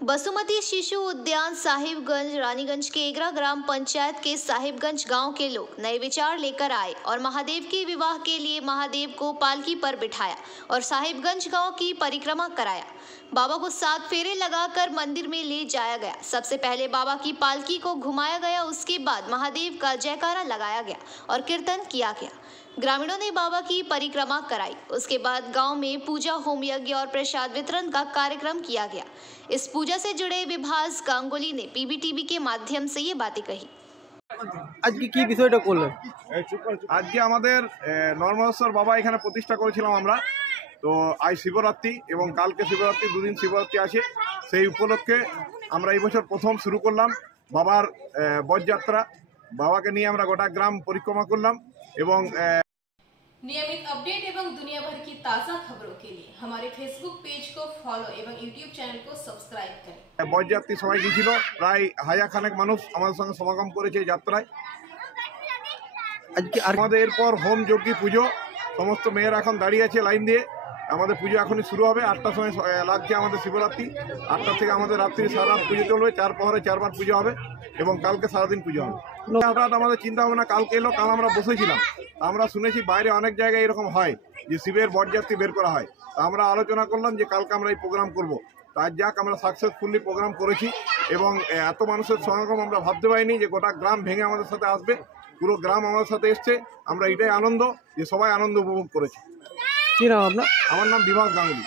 बसुमती शिशु उद्यान साहिबगंज रानीगंज के एगरा ग्राम पंचायत के साहिबगंज गांव के लोग नए विचार लेकर आए और महादेव के विवाह के लिए महादेव को पालकी पर बिठाया और साहिबगंज गांव की परिक्रमा कराया। बाबा को 7 फेरे लगाकर मंदिर में ले जाया गया। सबसे पहले बाबा की पालकी को घुमाया गया, उसके बाद महादेव का जयकारा लगाया गया और कीर्तन किया गया। ग्रामीणों ने बाबा की परिक्रमा कराई। उसके बाद गांव में पूजा, होम यज्ञ और प्रसाद वितरण का कार्यक्रम किया गया। इस पूजा से जुड़े विभास गांगुली ने पीबीटीवी के माध्यम से ये बातें कही। आज की বিষয়টা করলেন? আজকে আমাদের নর্মদেশ্বর বাবা এখানে প্রতিষ্ঠা করেছিলাম আমরা। তো আজ শিবরাত্রি এবং কালকে শিবরাত্রি, দুদিন শিবরাত্রি আছে। সেই উপলক্ষে আমরা এই বছর প্রথম শুরু করলাম বাবার বরযাত্রা। বাবাকে নিয়ে আমরা গোটা গ্রাম পরিক্রমা করলাম এবং नियमित अपडेट एवं दुनिया भर की ताज़ा खबरों के लिए हमारे फेसबुक पेज को फॉलो एवं यूट्यूब चैनल को सब्सक्राइब करें। বরযাত্রী সবাই গিয়েছিল, প্রায় 1000 খানেক মানুষ আমাদের সঙ্গে সমাগম করেছে যাত্রায়। আজকে আমাদের এরপর হোম যজ্ঞ পুজো, সমস্ত মেয়েরা এখন দাঁড়িয়ে আছে লাইন দিয়ে। আমাদের পুজো এখনই শুরু হবে। 8টার সময় লাগছে আমাদের শিবরাত্রি। 8টা থেকে আমাদের রাত্রি সারা রাত পুজো চলবে। 4 প্রহরে 4 বার পুজো হবে এবং কালকে সারাদিন পুজো হবে। হঠাৎ আমাদের চিন্তা ভাবনা কালকে এলো, কাল আমরা বসেছিলাম। আমরা শুনেছি বাইরে অনেক জায়গায় এরকম হয় যে শিবের বরযাত্রী বের করা হয়। আমরা আলোচনা করলাম যে কালকে আমরা এই প্রোগ্রাম করব। তার যাক আমরা সাকসেসফুলি প্রোগ্রাম করেছি এবং এত মানুষের সমাগম আমরা ভাবতে পারিনি যে গোটা গ্রাম ভেঙে আমাদের সাথে আসবে। পুরো গ্রাম আমাদের সাথে এসছে। আমরা এটাই আনন্দ যে সবাই আনন্দ উপভোগ করেছি। কি নাম আপনার? আমার নাম বিভাস গাঙ্গুলি।